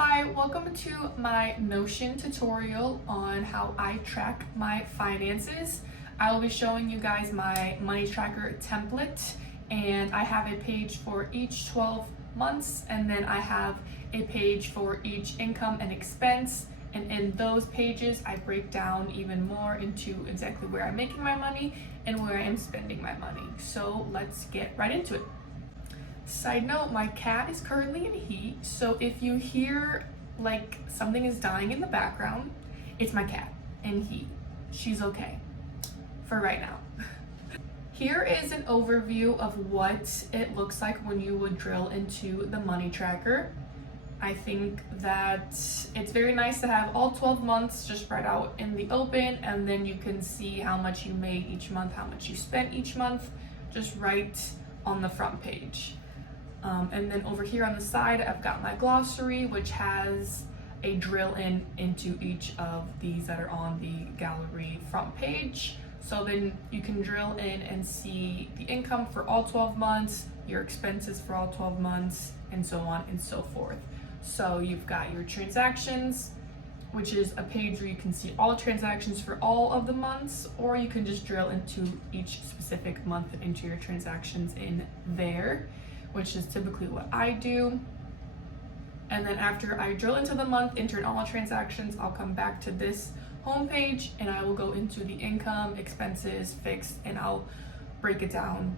Hi, welcome to my Notion tutorial on how I track my finances. I will be showing you guys my money tracker template, and I have a page for each 12 months, and then I have a page for each income and expense. And in those pages, I break down even more into exactly where I'm making my money and where I am spending my money. So let's get right into it. Side note, my cat is currently in heat, so if you hear like something is dying in the background, it's my cat in heat. She's okay for right now. Here is an overview of what it looks like when you would drill into the money tracker. I think that it's very nice to have all 12 months just spread out in the open, and then you can see how much you made each month, how much you spent each month, just right on the front page. And then over here on the side, I've got my glossary, which has a drill into each of these that are on the gallery front page. So then you can drill in and see the income for all 12 months, your expenses for all 12 months, and so on and so forth. So you've got your transactions, which is a page where you can see all the transactions for all of the months, or you can just drill into each specific month and enter your transactions in there, which is typically what I do. And then after I drill into the month, enter in all the transactions, I'll come back to this homepage and I will go into the income, expenses, fixed, and I'll break it down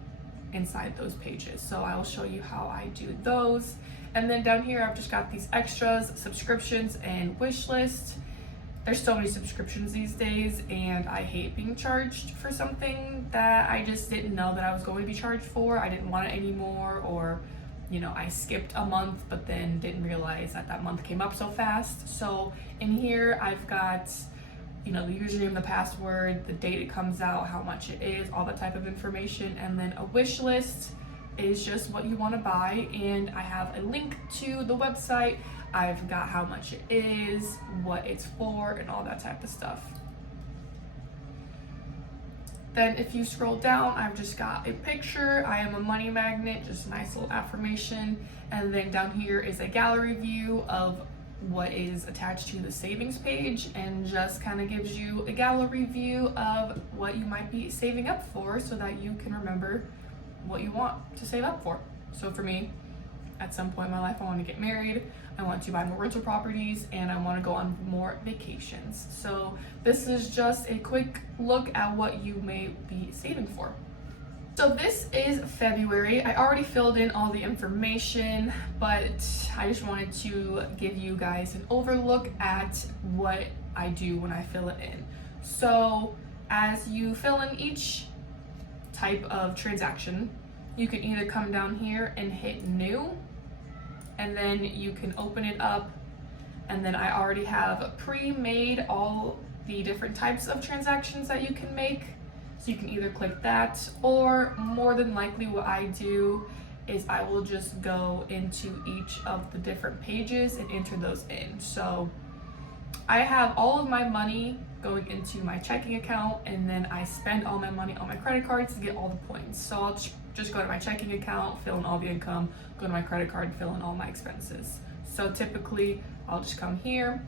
inside those pages. So I will show you how I do those. And then down here, I've just got these extras, subscriptions, and wish list. There's so many subscriptions these days, and I hate being charged for something that I just didn't know that I was going to be charged for. I didn't want it anymore, or I skipped a month but then didn't realize that month came up so fast. So in here I've got the username, the password, the date it comes out, how much it is, all that type of information. And then a wish list is just what you want to buy, and I have a link to the website. I've got how much it is, what it's for, and all that type of stuff. Then if you scroll down, I've just got a picture. I am a money magnet, just a nice little affirmation. And then down here is a gallery view of what is attached to the savings page, and just kind of gives you a gallery view of what you might be saving up for, so that you can remember what you want to save up for. So for me, at some point in my life, I want to get married, I want to buy more rental properties, and I want to go on more vacations. So this is just a quick look at what you may be saving for. So this is February. I already filled in all the information, but I just wanted to give you guys an overlook at what I do when I fill it in. So as you fill in each type of transaction, you can either come down here and hit new, and then you can open it up, and then I already have pre-made all the different types of transactions that you can make. So you can either click that, or more than likely what I do is I will just go into each of the different pages and enter those in. So I have all of my money going into my checking account, and then I spend all my money on my credit cards to get all the points. So I'll just go to my checking account, fill in all the income, go to my credit card, fill in all my expenses. So typically I'll just come here,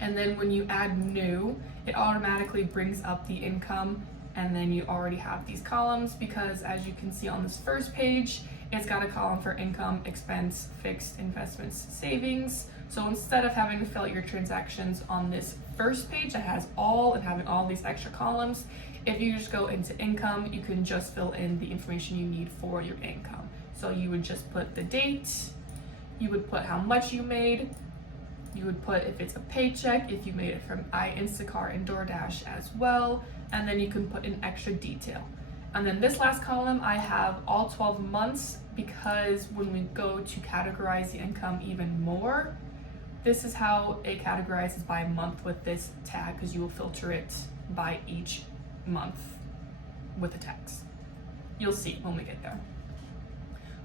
and then when you add new, it automatically brings up the income, and then you already have these columns, because as you can see on this first page, it's got a column for income, expense, fixed, investments, savings. So instead of having to fill out your transactions on this first page that has all and having all these extra columns, if you just go into income, you can just fill in the information you need for your income. So you would just put the date, you would put how much you made, you would put if it's a paycheck, if you made it from Instacart and DoorDash as well, and then you can put in extra detail. And then this last column, I have all 12 months, because when we go to categorize the income even more, this is how it categorizes by month with this tag, because you will filter it by each month with the tags. You'll see when we get there.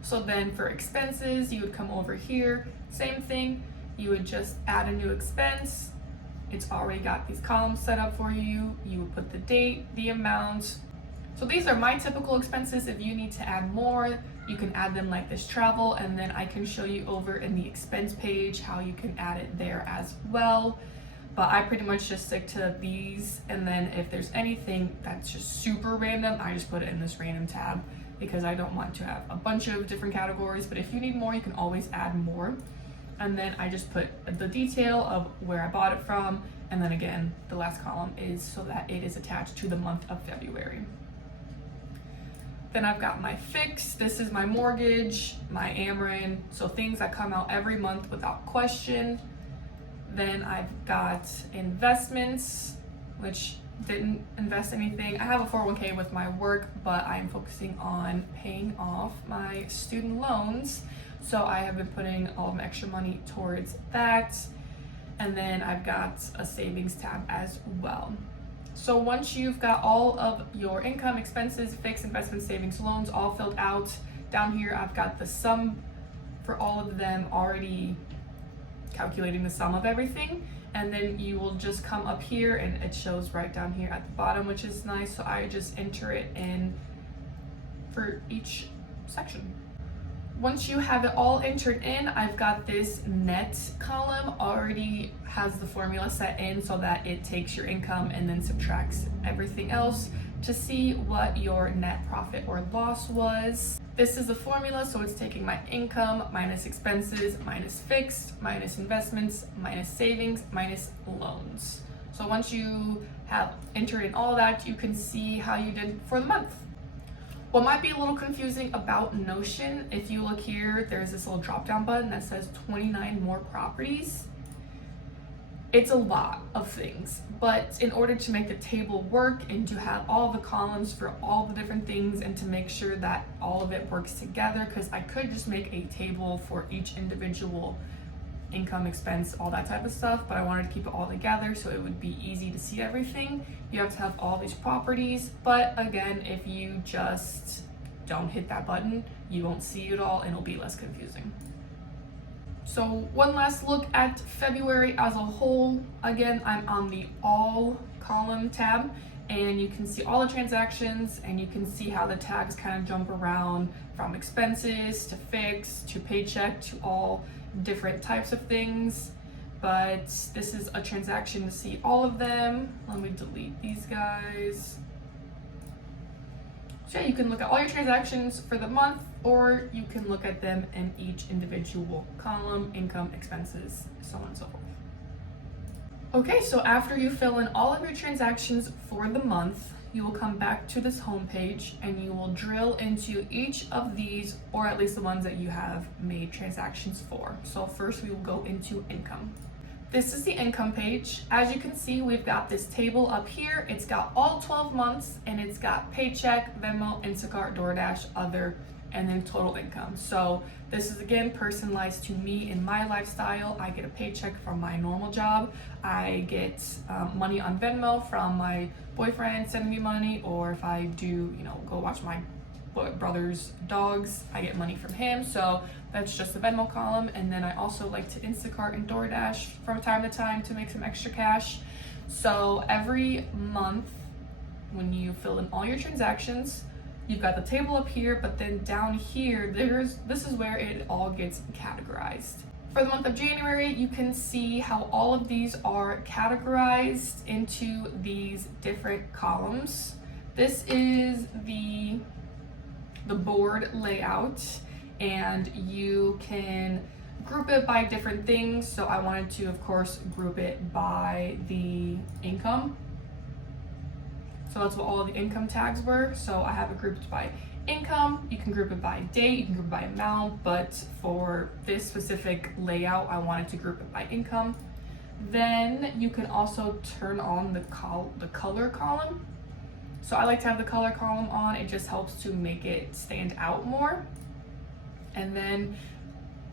So then for expenses, you would come over here, same thing, you would just add a new expense. It's already got these columns set up for you. You would put the date, the amount. So these are my typical expenses. If you need to add more, you can add them like this travel, and then I can show you over in the expense page how you can add it there as well. But I pretty much just stick to these, and then if there's anything that's just super random, I just put it in this random tab because I don't want to have a bunch of different categories. But if you need more, you can always add more. And then I just put the detail of where I bought it from, and then again, the last column is so that it is attached to the month of February. Then I've got my fix. This is my mortgage, my Ameren, so things that come out every month without question. Then I've got investments, which didn't invest anything. I have a 401k with my work, but I'm focusing on paying off my student loans. So I have been putting all of my extra money towards that. And then I've got a savings tab as well. So once you've got all of your income, expenses, fixed, investment, savings, loans all filled out, down here I've got the sum for all of them already calculating the sum of everything. And then you will just come up here and it shows right down here at the bottom, which is nice. So I just enter it in for each section. Once you have it all entered in, I've got this net column already has the formula set in so that it takes your income and then subtracts everything else to see what your net profit or loss was. This is the formula, so it's taking my income minus expenses, minus fixed, minus investments, minus savings, minus loans. So once you have entered in all of that, you can see how you did for the month. What might be a little confusing about Notion, if you look here, there's this little drop down button that says 29 more properties. It's a lot of things, but in order to make the table work and to have all the columns for all the different things and to make sure that all of it works together, because I could just make a table for each individual income, expense, all that type of stuff, but I wanted to keep it all together so it would be easy to see everything. You have to have all these properties, but again, if you just don't hit that button, you won't see it all and it'll be less confusing. So one last look at February as a whole. Again, I'm on the all column tab and you can see all the transactions and you can see how the tags kind of jump around from expenses to fixed to paycheck to all different types of things. But this is a transaction to see all of them. Let me delete these guys. So yeah, you can look at all your transactions for the month, or you can look at them in each individual column, income, expenses, so on and so forth. Okay, so after you fill in all of your transactions for the month, you will come back to this home page and you will drill into each of these, or at least the ones that you have made transactions for. So first we will go into income. This is the income page. As you can see, we've got this table up here. It's got all 12 months and it's got paycheck, Venmo, Instacart, DoorDash, other, and then total income. So this is again personalized to me in my lifestyle. I get a paycheck from my normal job. I get money on Venmo from my boyfriend sending me money, or if I do, go watch my brother's dogs, I get money from him. So that's just the Venmo column. And then I also like to Instacart and DoorDash from time to time to make some extra cash. So every month when you fill in all your transactions, you've got the table up here, but then down here, this is where it all gets categorized. For the month of January, you can see how all of these are categorized into these different columns. This is the board layout, and you can group it by different things. So I wanted to, of course, group it by the income. So that's what all of the income tags were. So I have it grouped by income. You can group it by date, you can group it by amount, but for this specific layout, I wanted to group it by income. Then you can also turn on the color column. So I like to have the color column on. It just helps to make it stand out more. And then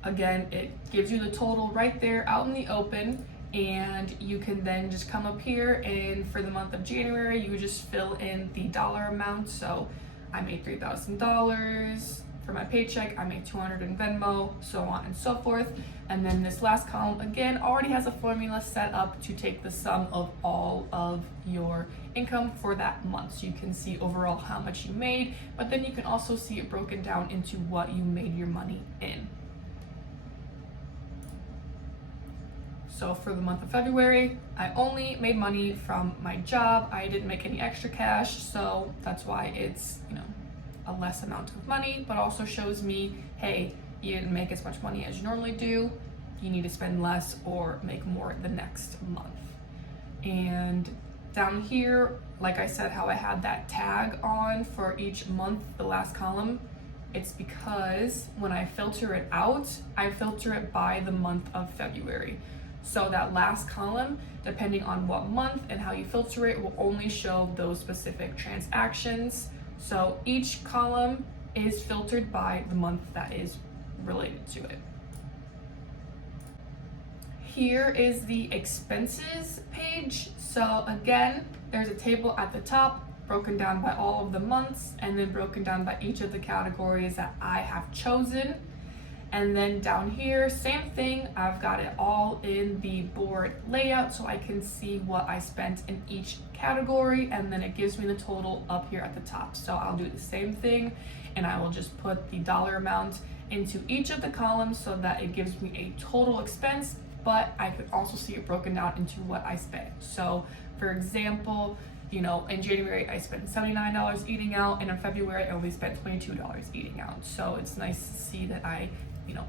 again, it gives you the total right there out in the open. And you can then just come up here, and for the month of January, you just fill in the dollar amount. So I made $3,000 for my paycheck, I make 200 in Venmo, so on and so forth. And then this last column, again, already has a formula set up to take the sum of all of your income for that month. So you can see overall how much you made, but then you can also see it broken down into what you made your money in. So for the month of February, I only made money from my job. I didn't make any extra cash, so that's why it's, a less amount of money, but also shows me, hey, you didn't make as much money as you normally do. You need to spend less or make more the next month. And down here, like I said, how I had that tag on for each month, the last column, it's because when I filter it out, I filter it by the month of February. So that last column, depending on what month and how you filter it, will only show those specific transactions. So each column is filtered by the month that is related to it. Here is the expenses page. So again, there's a table at the top broken down by all of the months and then broken down by each of the categories that I have chosen. And then down here, same thing, I've got it all in the board layout so I can see what I spent in each category, and then it gives me the total up here at the top. So I'll do the same thing and I will just put the dollar amount into each of the columns so that it gives me a total expense, but I could also see it broken down into what I spent. So for example, in January I spent $79 eating out, and in February I only spent $22 eating out. So it's nice to see that I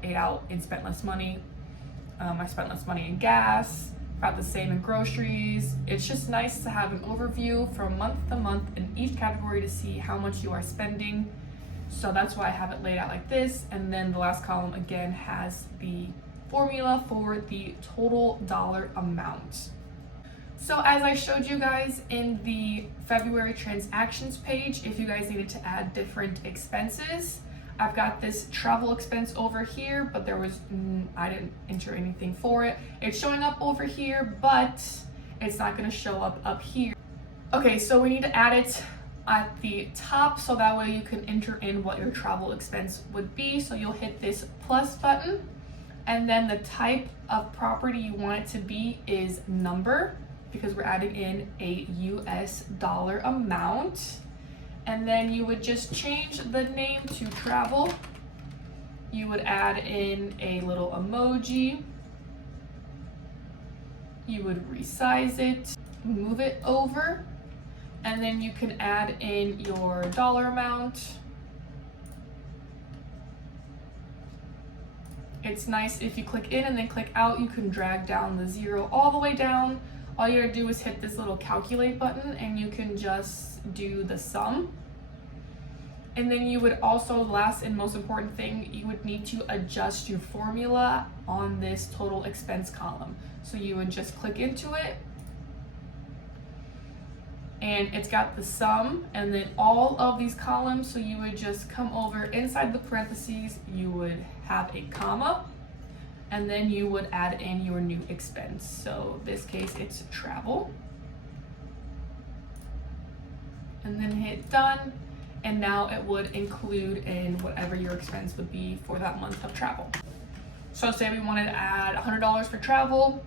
ate out and spent less money. I spent less money in gas, about the same in groceries. It's just nice to have an overview from month to month in each category to see how much you are spending. So that's why I have it laid out like this. And then the last column again has the formula for the total dollar amount. So as I showed you guys in the February transactions page, if you guys needed to add different expenses, I've got this travel expense over here, but I didn't enter anything for it. It's showing up over here, but it's not gonna show up here. Okay, so we need to add it at the top so that way you can enter in what your travel expense would be. So you'll hit this plus button, and then the type of property you want it to be is number, because we're adding in a US dollar amount. And then you would just change the name to travel. You would add in a little emoji. You would resize it, move it over, and then you can add in your dollar amount. It's nice if you click in and then click out, you can drag down the zero all the way down. All you gotta do is hit this little calculate button and you can just do the sum. And then you would also, last and most important thing, you would need to adjust your formula on this total expense column. So you would just click into it, and it's got the sum and then all of these columns. So you would just come over inside the parentheses, you would have a comma, and then you would add in your new expense. So this case it's travel, and then hit done. And now it would include in whatever your expense would be for that month of travel. So say we wanted to add $100 for travel,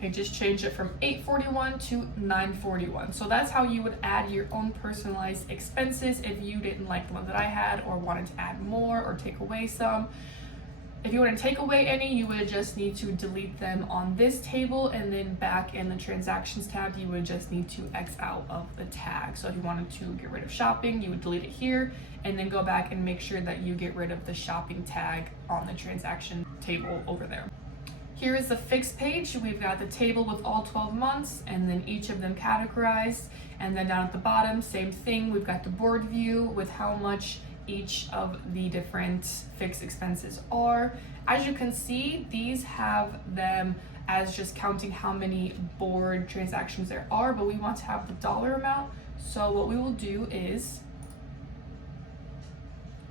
it just changed it from $841 to $941. So that's how you would add your own personalized expenses if you didn't like the one that I had or wanted to add more or take away some. If you want to take away any, you would just need to delete them on this table, and then back in the transactions tab, you would just need to X out of the tag. So if you wanted to get rid of shopping, you would delete it here and then go back and make sure that you get rid of the shopping tag on the transaction table over there. Here is the fixed page. We've got the table with all 12 months and then each of them categorized. And then down at the bottom, same thing. We've got the board view with how much each of the different fixed expenses are. As you can see, these have them as just counting how many board transactions there are, but we want to have the dollar amount. So what we will do is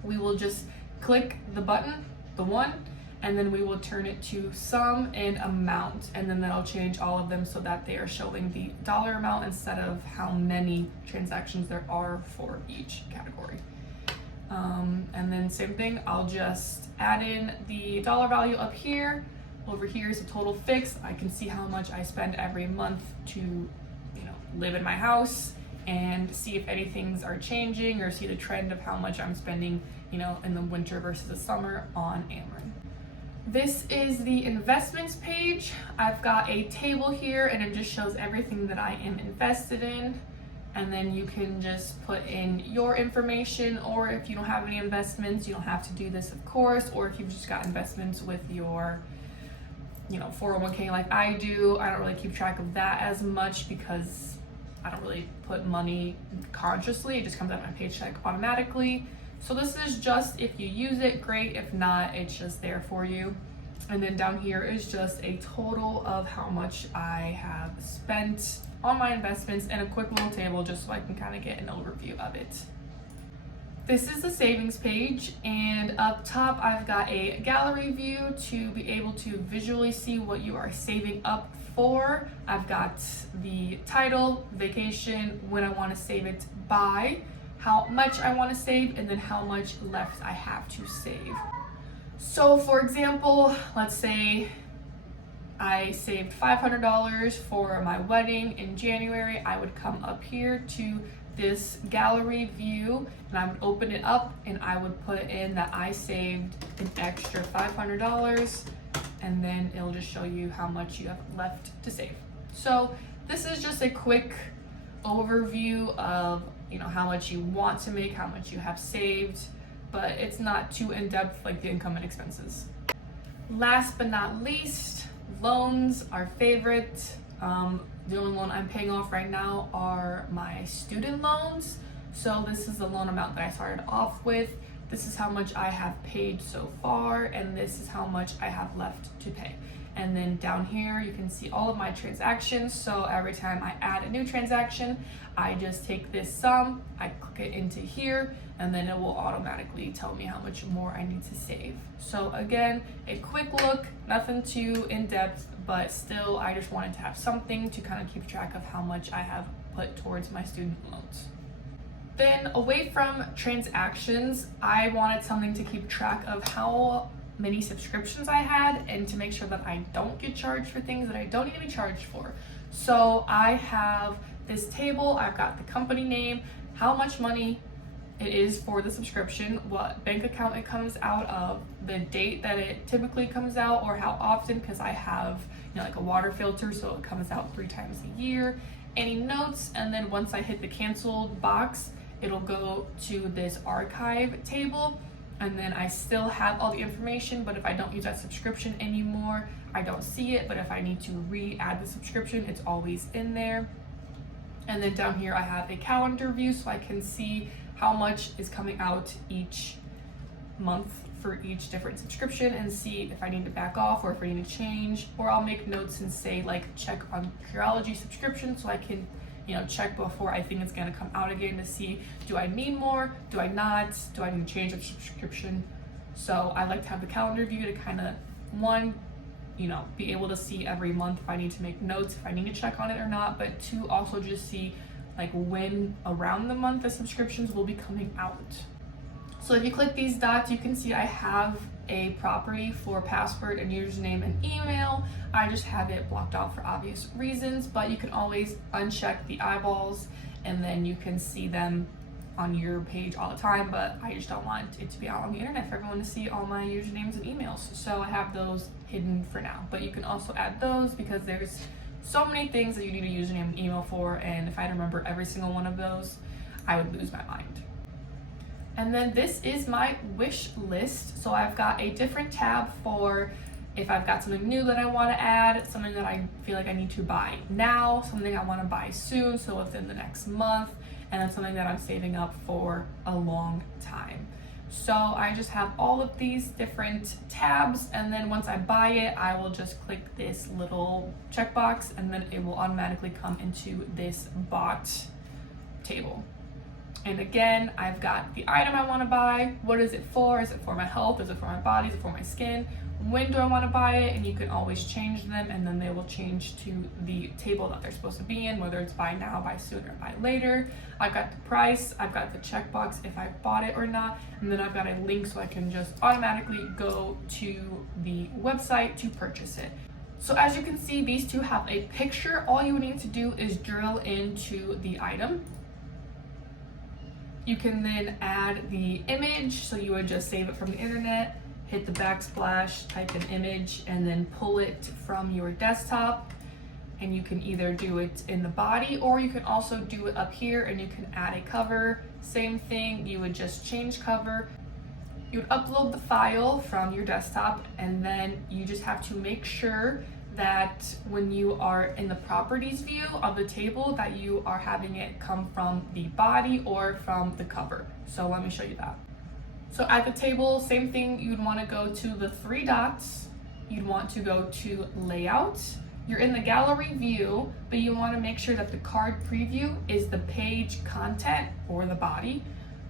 we will just click the button, the one, and then we will turn it to sum and amount, and then that'll change all of them so that they are showing the dollar amount instead of how many transactions there are for each category. And then same thing, I'll just add in the dollar value up here. Over here is a total fix. I can see how much I spend every month to, live in my house, and see if any things are changing, or see the trend of how much I'm spending, in the winter versus the summer on Ameren. This is the investments page. I've got a table here, and it just shows everything that I am invested in. And then you can just put in your information, or if you don't have any investments, you don't have to do this, of course, or if you've just got investments with your 401k like I do. I don't really keep track of that as much because I don't really put money consciously. It just comes out of my paycheck automatically. So this is just, if you use it, great. If not, it's just there for you. And then down here is just a total of how much I have spent on my investments, and a quick little table just so I can kind of get an overview of it. This is the savings page, and up top I've got a gallery view to be able to visually see what you are saving up for. I've got the title, vacation, when I want to save it by, how much I want to save, and then how much left I have to save. So for example, let's say I saved $500 for my wedding in January. I would come up here to this gallery view, and I would open it up, and I would put in that I saved an extra $500, and then it'll just show you how much you have left to save. So this is just a quick overview of how much you want to make, how much you have saved, but it's not too in-depth like the income and expenses. Last but not least, loans, our favorite. The only loan I'm paying off right now are my student loans. So this is the loan amount that I started off with. This is how much I have paid so far, and this is how much I have left to pay. And then down here you can see all of my transactions. So every time I add a new transaction, I just take this sum, I click it into here, and then it will automatically tell me how much more I need to save. So again, a quick look, nothing too in-depth, but still I just wanted to have something to kind of keep track of how much I have put towards my student loans. Then away from transactions, I wanted something to keep track of how many subscriptions I had, and to make sure that I don't get charged for things that I don't need to be charged for. So I have this table, I've got the company name, how much money it is for the subscription, what bank account it comes out of, the date that it typically comes out, or how often, because I have like a water filter, so it comes out 3 times a year, any notes, and then once I hit the canceled box, it'll go to this archive table, and then I still have all the information, but if I don't use that subscription anymore, I don't see it, but if I need to re-add the subscription, it's always in there. And then down here I have a calendar view, so I can see how much is coming out each month for each different subscription, and see if I need to back off or if I need to change, or I'll make notes and say like check on Curology subscription, so I can check before I think it's gonna come out again to see, do I need more, do I not, do I need to change the subscription. So I like to have the calendar view to kind of, one, be able to see every month if I need to make notes, if I need to check on it or not, but two, also just see like when around the month the subscriptions will be coming out. So if you click these dots, you can see I have a property for password and username and email. I just have it blocked out for obvious reasons, but you can always uncheck the eyeballs, and then you can see them on your page all the time, but I just don't want it to be out on the internet for everyone to see all my usernames and emails. So I have those hidden for now, but you can also add those because there's so many things that you need a username and email for, and if I had to remember every single one of those, I would lose my mind. And then this is my wish list. So I've got a different tab for if I've got something new that I want to add, something that I feel like I need to buy now, something I want to buy soon, so within the next month, and then something that I'm saving up for a long time. So I just have all of these different tabs, and then once I buy it, I will just click this little checkbox, and then it will automatically come into this bought table. And again, I've got the item I want to buy. What is it for? Is it for my health? Is it for my body? Is it for my skin? When do I want to buy it? And you can always change them, and then they will change to the table that they're supposed to be in, whether it's buy now, buy soon, or buy later. I've got the price, I've got the checkbox if I bought it or not, and then I've got a link so I can just automatically go to the website to purchase it. So as you can see, these two have a picture. All you need to do is drill into the item. You can then add the image, so you would just save it from the internet, hit the backsplash, type an image, and then pull it from your desktop. And you can either do it in the body, or you can also do it up here and you can add a cover. Same thing, you would just change cover. You would upload the file from your desktop, and then you just have to make sure that when you are in the properties view of the table that you are having it come from the body or from the cover. So let me show you that. So at the table, same thing, you'd want to go to the three dots, you'd want to go to layout. You're in the gallery view, but you want to make sure that the card preview is the page content or the body,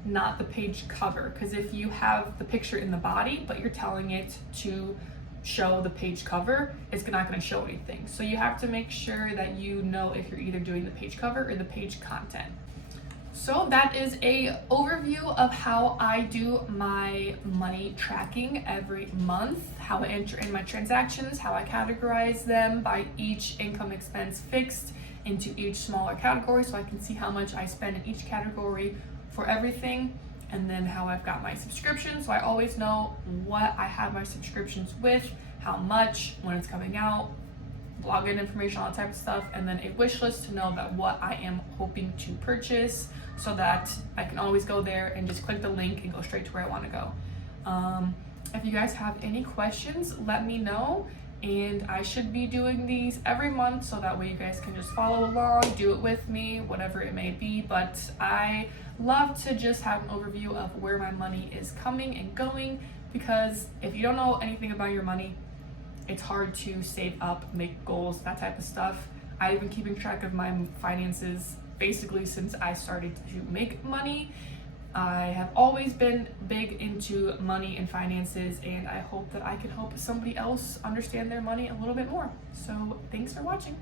not the page cover. Because if you have the picture in the body, but you're telling it to show the page cover, it's not going to show anything. So you have to make sure that you know if you're either doing the page cover or the page content. So that is a overview of how I do my money tracking every month, how I enter in my transactions, how I categorize them by each income expense fixed into each smaller category so I can see how much I spend in each category for everything, and then how I've got my subscriptions, so I always know what I have my subscriptions with, how much, when it's coming out, login information, all that type of stuff, and then a wish list to know that what I am hoping to purchase, so that I can always go there and just click the link and go straight to where I want to go. If you guys have any questions, let me know, and I should be doing these every month so that way you guys can just follow along, do it with me, whatever it may be. But I love to just have an overview of where my money is coming and going, because if you don't know anything about your money, it's hard to save up, make goals, that type of stuff. I've been keeping track of my finances basically since I started to make money. I have always been big into money and finances, and I hope that I can help somebody else understand their money a little bit more. So thanks for watching.